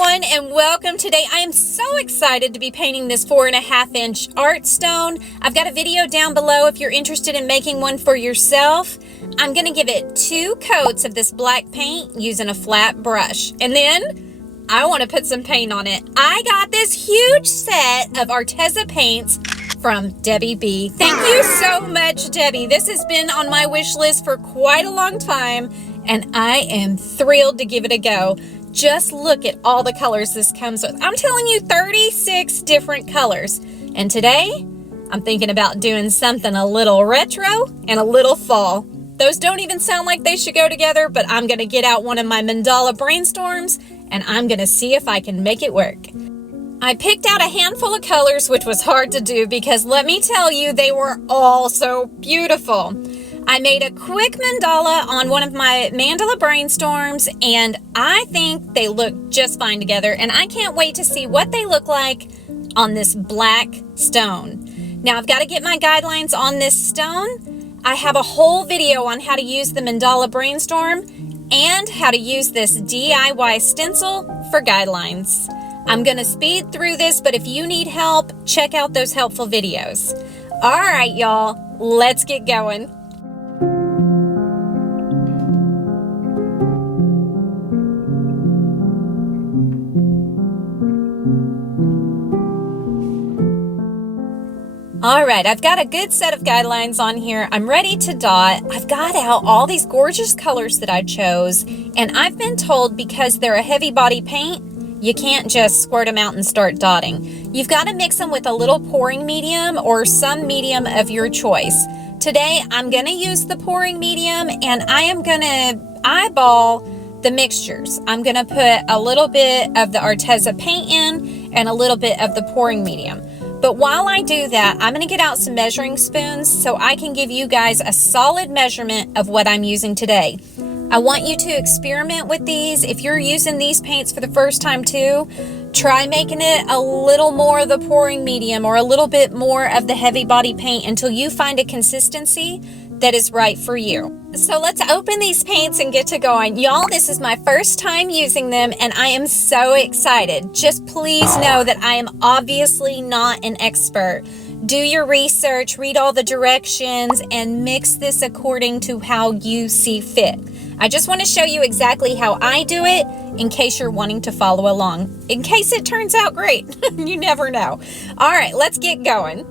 everyone, and welcome. Today I am so excited to be painting this 4.5-inch art stone. I've got a video down below if you're interested in making one for yourself. I'm going to give it 2 coats of this black paint using a flat brush, and then I want to put some paint on it. I got this huge set of Arteza paints from Debbie B. Thank you so much, Debbie. This has been on my wish list for quite a long time, and I am thrilled to give it a go. Just look at all the colors this comes with. I'm telling you, 36 different colors. And today, I'm thinking about doing something a little retro and a little fall. Those don't even sound like they should go together, but I'm going to get out one of my Mandala Brainstorms, and I'm going to see if I can make it work. I picked out a handful of colors, which was hard to do because let me tell you, they were all so beautiful. I made a quick mandala on one of my Mandala Brainstorms, and I think they look just fine together, and I can't wait to see what they look like on this black stone. Now, I've got to get my guidelines on this stone. I have a whole video on how to use the Mandala Brainstorm and how to use this DIY stencil for guidelines. I'm going to speed through this, but if you need help, check out those helpful videos. All right, y'all, let's get going. All right, I've got a good set of guidelines on here. I'm ready to dot. I've got out all these gorgeous colors that I chose, and I've been told because they're a heavy body paint, you can't just squirt them out and start dotting. You've got to mix them with a little pouring medium or some medium of your choice. Today, I'm going to use the pouring medium, and I am going to eyeball the mixtures. I'm going to put a little bit of the Arteza paint in and a little bit of the pouring medium. But while I do that, I'm going to get out some measuring spoons so I can give you guys a solid measurement of what I'm using today. I want you to experiment with these. If you're using these paints for the first time too, try making it a little more of the pouring medium or a little bit more of the heavy body paint until you find a consistency that is right for you. So let's open these paints and get to going. Y'all, this is my first time using them and I am so excited. Just please know that I am obviously not an expert. Do your research, read all the directions, and mix this according to how you see fit. I just want to show you exactly how I do it in case you're wanting to follow along. In case it turns out great. You never know. All right, let's get going.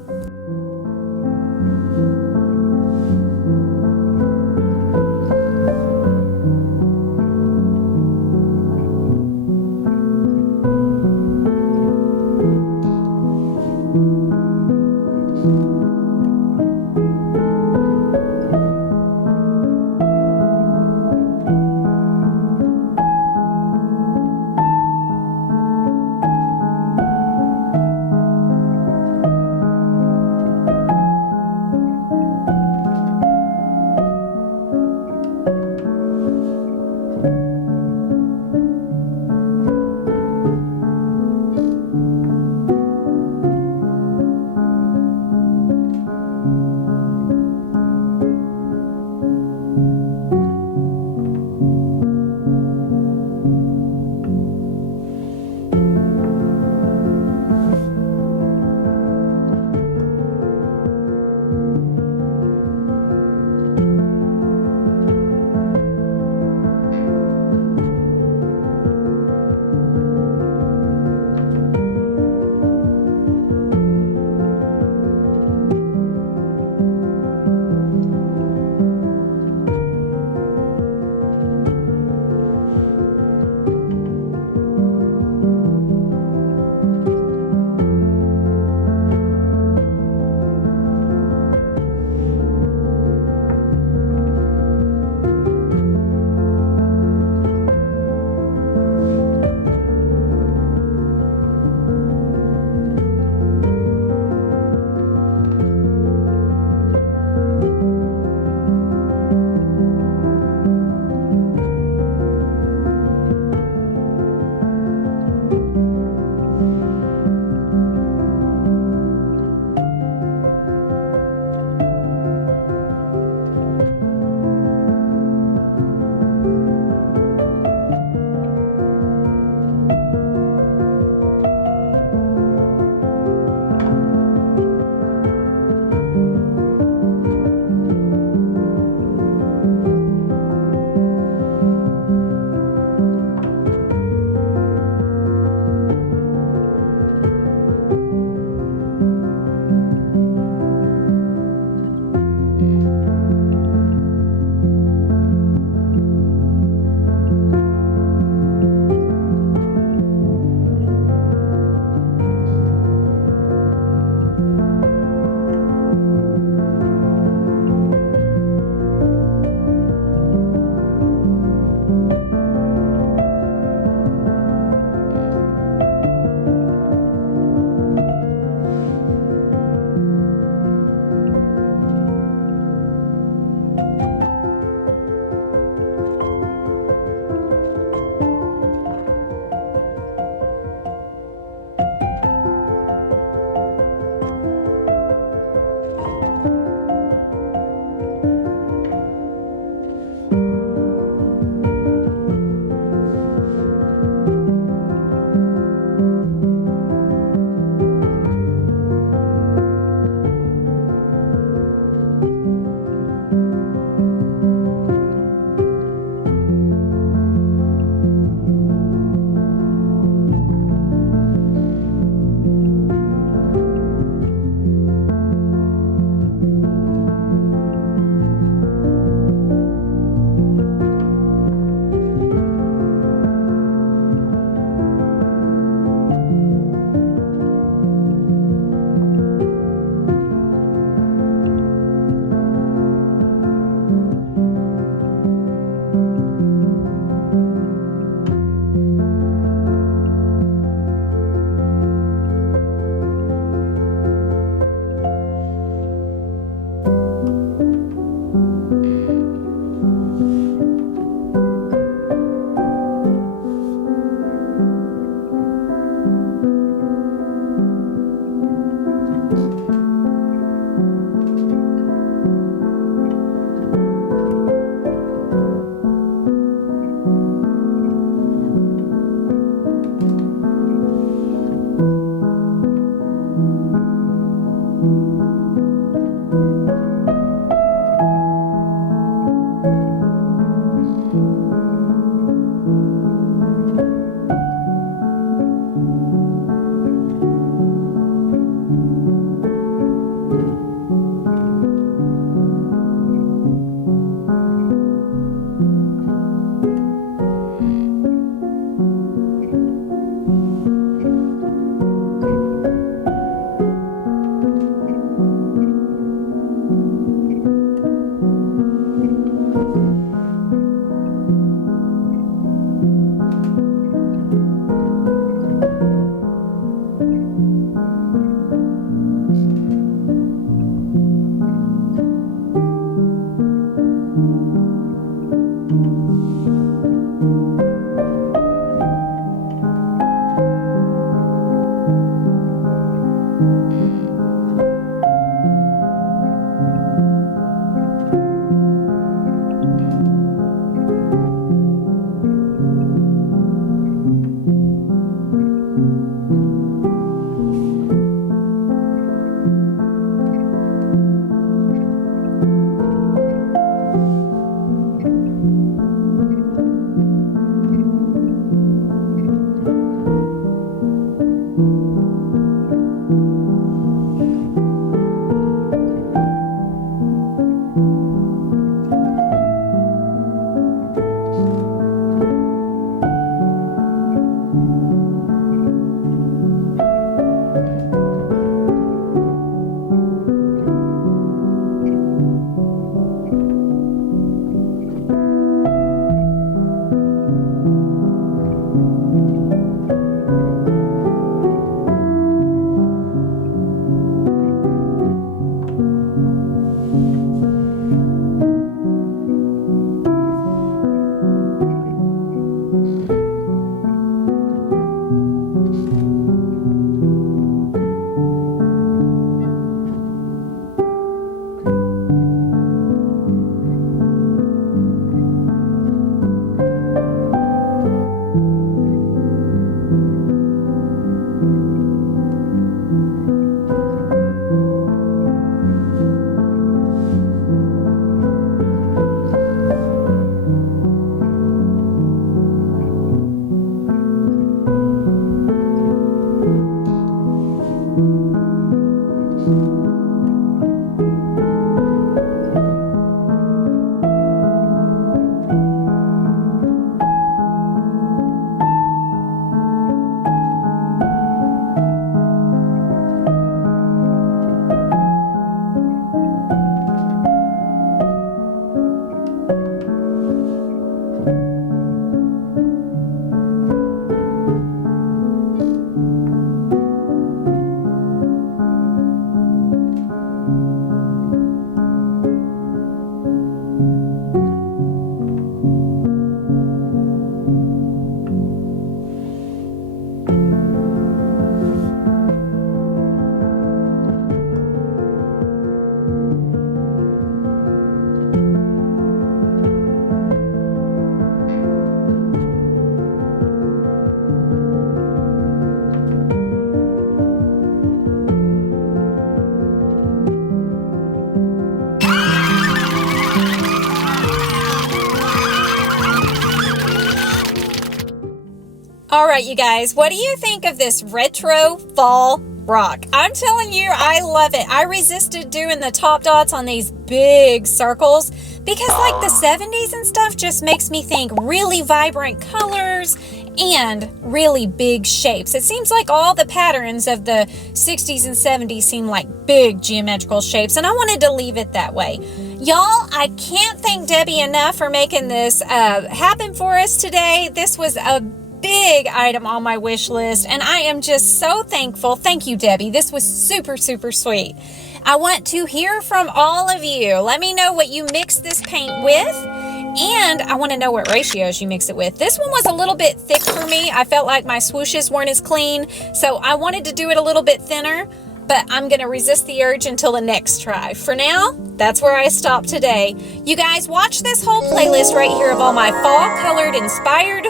All right, you guys, what do you think of this retro fall rock? I'm telling you, I love it. I resisted doing the top dots on these big circles because like the 70s and stuff just makes me think really vibrant colors and really big shapes. It seems like all the patterns of the 60s and 70s seem like big geometrical shapes, and I wanted to leave it that way. Y'all, I can't thank Debbie enough for making this happen for us today. This was a big item on my wish list, and I am just so thankful. Thank you, Debbie. This was super, super sweet. I want to hear from all of you. Let me know what you mix this paint with, and I want to know what ratios you mix it with. This one was a little bit thick for me. I felt like my swooshes weren't as clean, so I wanted to do it a little bit thinner, but I'm going to resist the urge until the next try. For now, that's where I stop today. You guys, watch this whole playlist right here of all my fall-colored inspired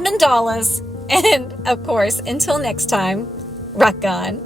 mandalas. And, of course, until next time, rock on.